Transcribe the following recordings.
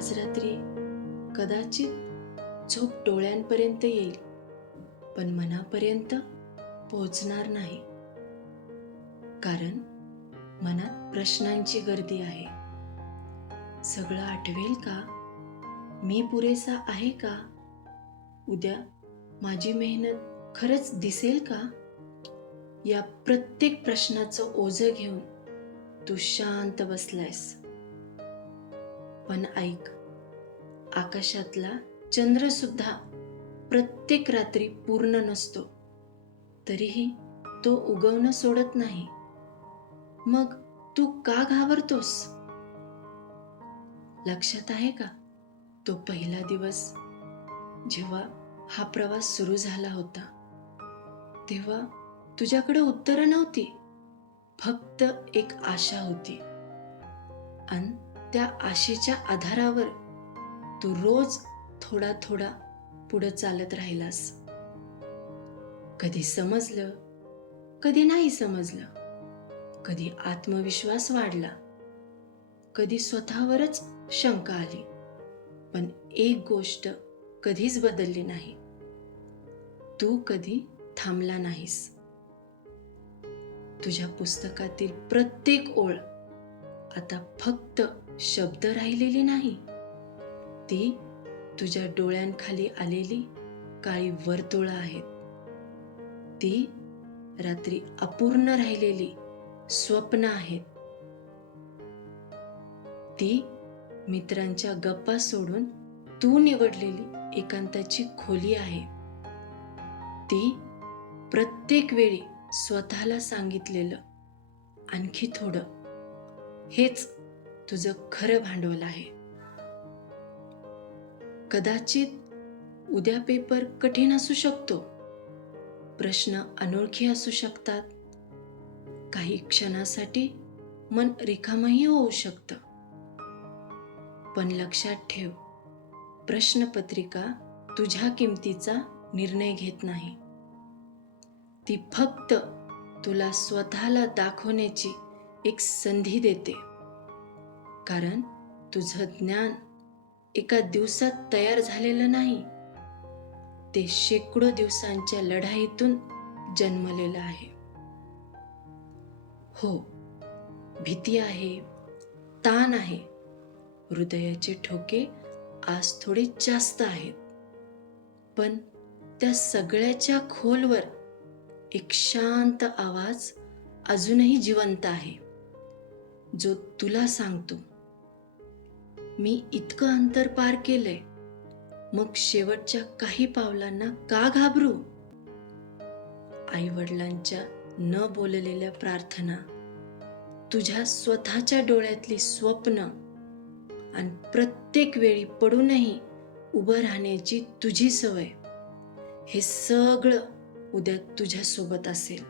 आज रात्री कदाचित झोप डोळ्यांपर्यंत येईल, पण मनापर्यंत पोहोचणार नाही. कारण मनात प्रश्नांची गर्दी आहे. सगळं आठवेल का? मी पुरेसा आहे का? उद्या माझी मेहनत खरंच दिसेल का? या प्रत्येक प्रश्नाचं ओझं घेऊन तू शांत बसलायस. पण ऐक, आकाशातला चंद्र सुद्धा प्रत्येक रात्री पूर्ण नसतो, तरीही तो उगवणं सोडत नाही. मग तू का घाबरतोस? लक्षात आहे का तो पहिला दिवस जेव्हा हा प्रवास सुरू झाला होता? तेव्हा तुझ्याकडे उत्तरं नव्हती, फक्त एक आशा होती. आणि त्या आशेच्या आधारावर तू रोज थोडा थोडा पुढे चालत राहिलास. कधी समजलं, कधी नाही समजलं. कधी आत्मविश्वास वाढला, कधी स्वतःवरच शंका आली. पण एक गोष्ट कधीच बदलली नाही, तू कधी थांबला नाहीस. तुझ्या पुस्तकातील प्रत्येक ओळ आता फक्त शब्द राहिलेली नाही, ती तुझ्या डोळ्यांखाली आलेली काळी वर्तुळं आहेत. ती रात्री अपूर्ण राहिलेली स्वप्न आहेत. ती मित्रांच्या गप्पा सोडून तू निवडलेली एकांताची खोली आहे. ती प्रत्येक वेळी स्वतःला सांगितलेलं आणखी थोडं, हेच तुझं खरं भांडवल आहे. कदाचित उद्या पेपर कठीण असू शकतो, प्रश्न अनोळखी असू शकतात, काही क्षणासाठी मन रिकामही होऊ शकतं. पण लक्षात ठेव, प्रश्नपत्रिका तुझ्या किमतीचा निर्णय घेत नाही. ती फक्त तुला स्वतःला दाखवण्याची एक संधी देते. कारण तुझं ज्ञान एका दिवसात तयार झालेलं नाही, ते शेकडो दिवसांच्या लढाईतून जन्मलेलं आहे. हो, भीती आहे, ताण आहे, हृदयाचे ठोके आज थोडे जास्त आहेत. पण त्या सगळ्याच्या खोलवर एक शांत आवाज अजूनही जिवंत आहे, जो तुला सांगतो, मी इतकं अंतर पार केलंय, मग शेवटच्या काही पावलांना का घाबरू? आई-वडिलांच्या न बोललेल्या प्रार्थना, तुझ्या स्वतःच्या डोळ्यातली स्वप्न आणि प्रत्येक वेळी पडूनही उभं राहण्याची तुझी सवय, हे सगळं उद्या तुझ्यासोबत असेल.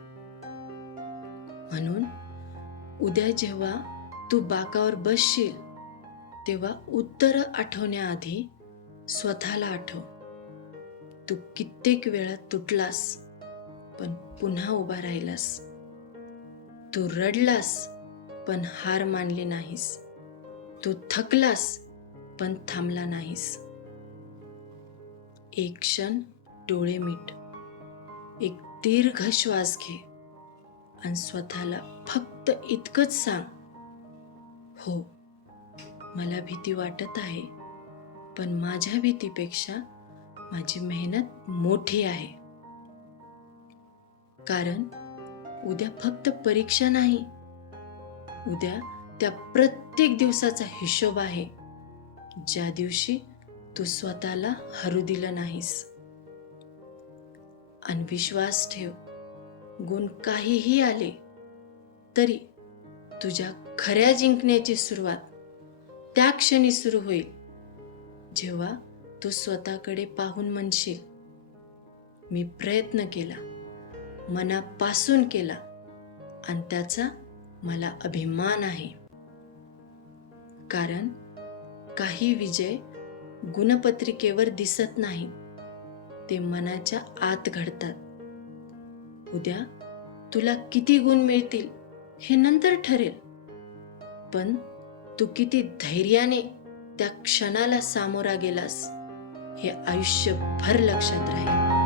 म्हणून उद्या जेव्हा तू बाकावर बसशील, तेव्हा उत्तरं आठवण्याआधी स्वतःला आठव. तू कित्येक वेळा तुटलास, पण पुन्हा उभा राहिलास. तू रडलास, पण हार मानली नाहीस. तू थकलास, पण थांबला नाहीस. एक क्षण डोळे मिट, एक दीर्घ श्वास घे आणि स्वतःला फक्त इतकंच सांग, हो, मला भीती वाटत आहे, पण माझ्या भीतीपेक्षा माझी मेहनत मोठी आहे. कारण उद्या फक्त परीक्षा नाही, उद्या त्या प्रत्येक दिवसाचा हिशोब आहे, ज्या दिवशी तू स्वतःला हरू दिलं नाहीस. आणि विश्वास ठेव, गुण काहीही आले तरी तुझ्या खऱ्या जिंकण्याची सुरुवात त्या क्षणी सुरू होईल, जेव्हा तू स्वतःकडे पाहून म्हणशील, मी प्रयत्न केला, मनापासून केला, आणि त्याचा मला अभिमान आहे. कारण काही विजय गुणपत्रिकेवर दिसत नाही, ते मनाच्या आत घडतात. उद्या तुला किती गुण मिळतील हे नंतर ठरेल, पण तू किती धैर्याने त्या क्षणाला सामोरा गेलास हे आयुष्यभर लक्षात राहील.